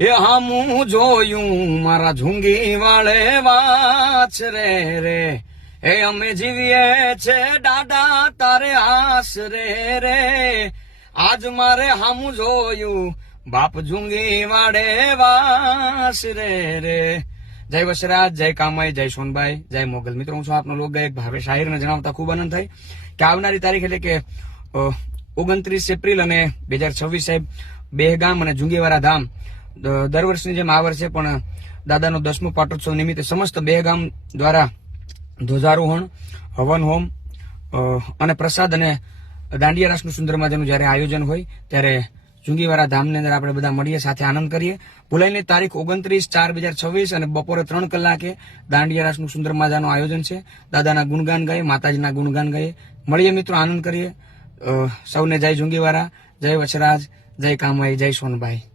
એ હામું જોયું મારા ઝુંગી વાળે વાછ રે એ અમે જીવીએ છે દાદા તારે આશરે રે આજ મારે હામું જોયું બાપ ઝુંગી વાળે વાસ રે જય વસરાજ, જય કામાઈ, જય સોનભાઈ, જય મોગલ. મિત્રો હું છું આપનો લોક ગાયક ભાવેશ આહિરને જણાવતા ખૂબ આનંદ થાય કે આવનારી તારીખ એટલે કે 29 એપ્રિલ અને 2026 સાહેબ બેહગામ અને ઝુંગીવારા ધામ દર વર્ષની જેમ આ વર્ષે પણ દાદાનો 10મો પાટોત્સવ નિમિત્તે સમસ્ત બેહગામ દ્વારા ધ્વજારોહણ, હવન હોમ અને પ્રસાદ અને દાંડિયા રાસનું સુંદર મજાનું જયારે આયોજન હોય ત્યારે ઝુંગીવારા ધામની અંદર આપણે બધા મળીએ, સાથે આનંદ કરીએ. ભૂલાઈની તારીખ 29/4/2026 અને બપોરે 3 કલાકે દાંડિયા રાસનું સુંદર મજાનું આયોજન છે. દાદાના ગુણગાન ગાઈએ, માતાજીના ગુણગાન ગાઈએ, મળીએ મિત્રો, આનંદ કરીએ. સૌને જય ઝુંગીવારા, જય વછરાજ, જય કામાઈ, જય સોનભાઈ.